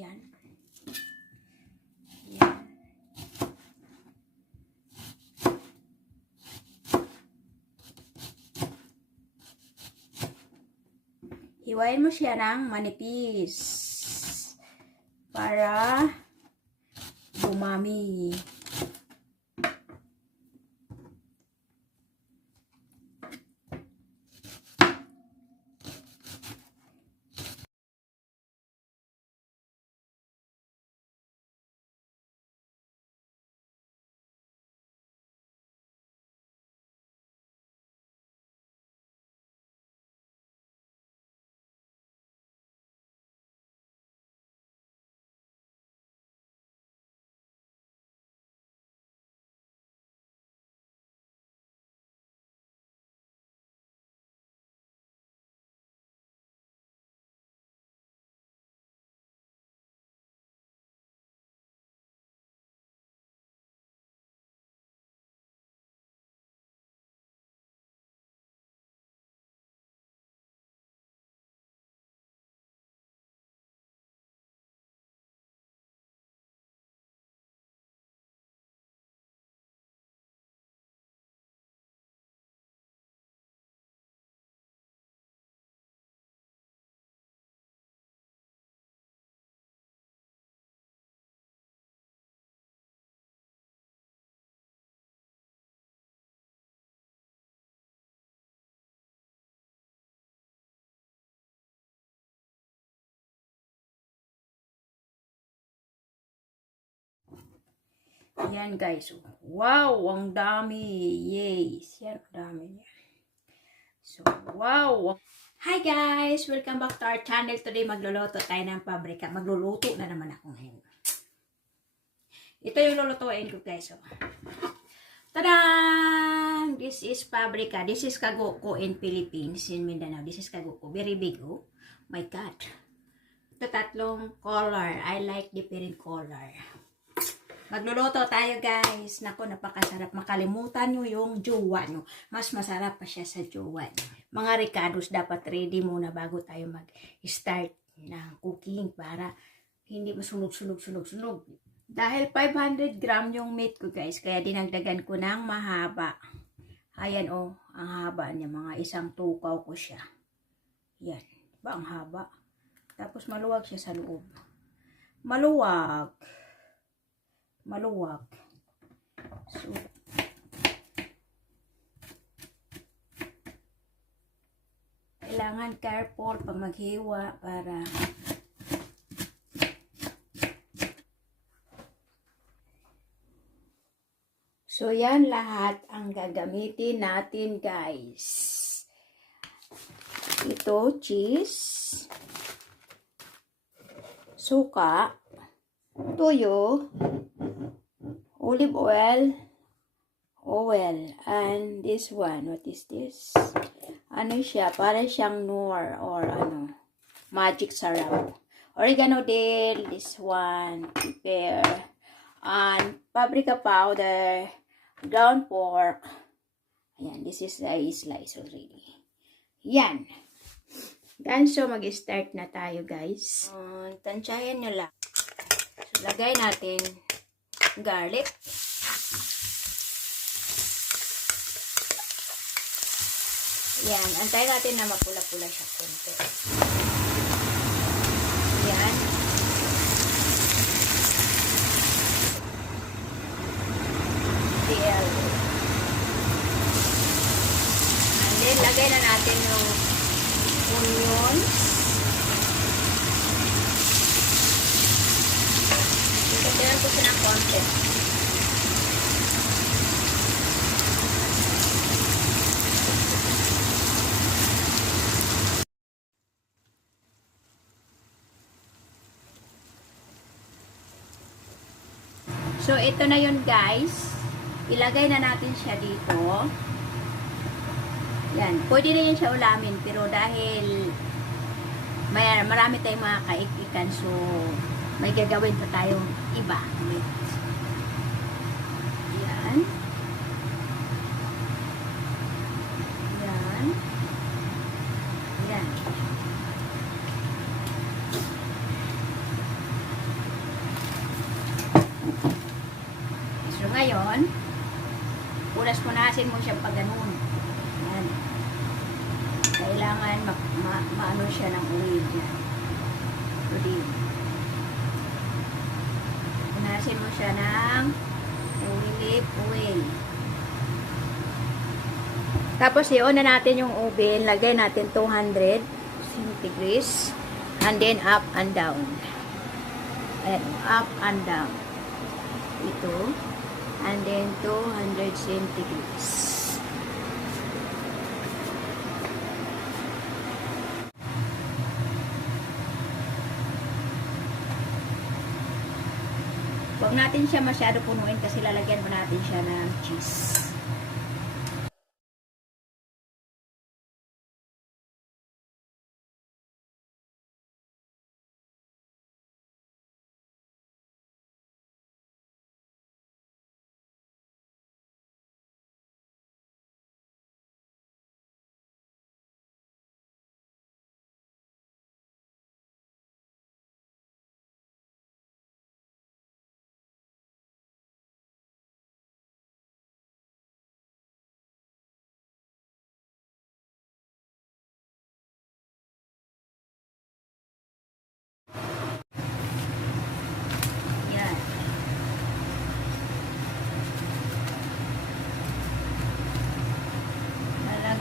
Yan. Yan. Hiwain mo siya ng manipis para dumami. Yan guys. Wow, ang dami. Yes. Yan, ang dami niya. So, wow. Hi guys! Welcome back to our channel. Today, magluluto tayo ng pabrika. Magluluto na naman ako ngayon. Ito yung lulutuin ko guys. Oh. Tadang! This is pabrika. This is kagoko in Philippines, in Mindanao. This is kagoko. Very big, oh. My God. Ito tatlong color. I like different color. Magluluto tayo guys. Naku, napakasarap. Makalimutan nyo yung jowa nyo. Mas masarap pa siya sa jowa nyo. Mga ricados dapat ready muna bago tayo mag-start ng cooking para hindi masunog. Dahil 500 gram yung meat ko guys. Kaya dinagdagan ko ng mahaba. Ayan oh, ang haba niya. Mga isang tukaw ko siya. Yan. Diba ang haba? Tapos maluwag siya sa loob. Maluwag. So, kailangan careful pag maghiwa para so yan lahat ang gagamitin natin guys. Ito cheese, suka, toyo, olive oil, and this one, what is this? Ano siya? Para siyang Knorr or ano, magic sarap. Oregano dill, this one, pepper, and paprika powder, ground pork. Ayan, this is a slice already. Yan. So mag-start na tayo guys. Tansyahin nyo lang. So, lagay natin garlic. Yan. Antayin natin na mapula-pula siya konti. Yan. TL. And then, lagay na natin yung onions. Tignan ko siya ng konti. So, ito na yun guys. Ilagay na natin siya dito. Yan. Pwede na yun siya ulamin. Pero dahil marami tayong mga kaikikan. So, may gagawin pa tayong iba. Yan. Yan. Yan. So ngayon, punas-punasin mo siya pag ganun. Yan. Kailangan maano siya ng oil. So, punasin mo siya ng olive oil. Tapos, i-on na natin yung oven. Lagay natin 200 centigrades. And then, up and down. And up and down. Ito. And then, 200 centigrades. Huwag natin siya masyado punuin kasi lalagyan mo natin siya ng cheese.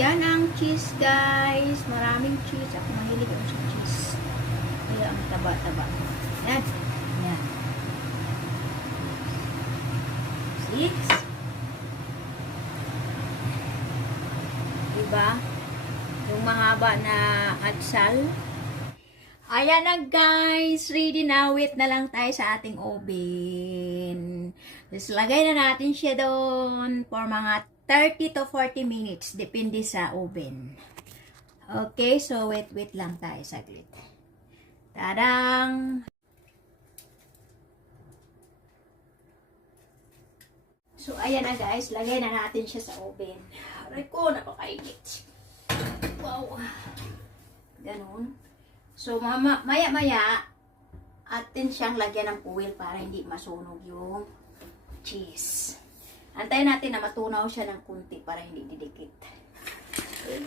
Yan ang cheese, guys. Maraming cheese. Ako mahilig ako sa cheese. Kaya ang taba-taba. Yan. Yan. 6. Diba? Yung mahaba na atsal. Ayan na, guys. Ready na. Wait na lang tayo sa ating oven. Tapos lagay na natin siya doon for mga 30 to 40 minutes. Depende sa oven. Okay, so wait lang tayo saglit. Tadang! So, ayan na, guys. Lagay na natin siya sa oven. Aray ko, napakainit. Wow! Ganun. So, maya-maya, atin siyang lagyan ng oil para hindi masunog yung cheese. Antayin natin na matunaw siya ng kunti para hindi didikit. Okay.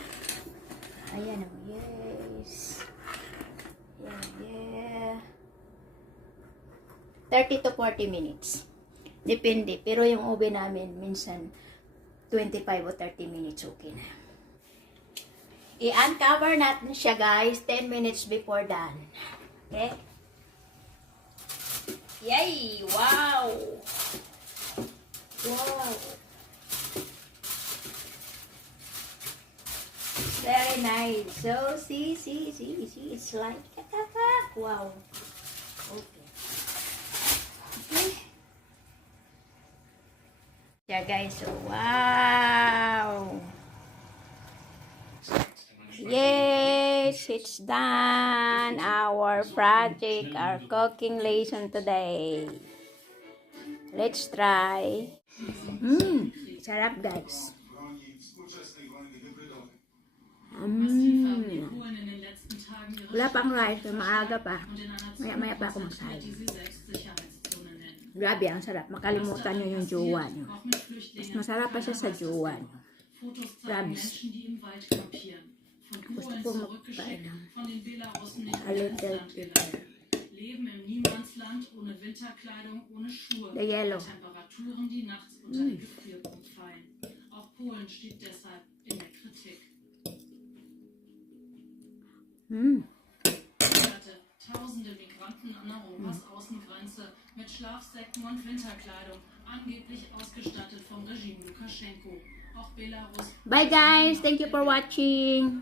Ayan o. Yes. Yeah. 30 to 40 minutes. Depende. Pero yung oven namin, minsan 25 o 30 minutes okay na. I-uncover natin siya, guys, 10 minutes before done. Okay? Yay! Wow! Wow! Very nice. So, see, it's like, wow. Okay. Okay. Yeah, guys, so, wow! Yes, it's done. Our project, our cooking lesson today. Let's try. Sarap, guys. Wala pang rice, maaga pa. Maya-maya pa ako magsahin. Grabe, ang sarap. Makalimutan nyo yung jowa nyo. Mas masarap pa siya sa jowa nyo. Promise. Gusto ko magpain ng a little bitter. Leben im Niemandsland ohne Winterkleidung, ohne Schuhe, The yellow. Temperaturen, die nachts unter den Gefrierpunkt fallen. Auch Polen steht deshalb in der Kritik. Tausende Migranten an Europas Außengrenze mit Schlafsäcken und Winterkleidung, angeblich ausgestattet vom Regime Lukaschenko. Auch Belarus. Bye, guys. Thank you for watching.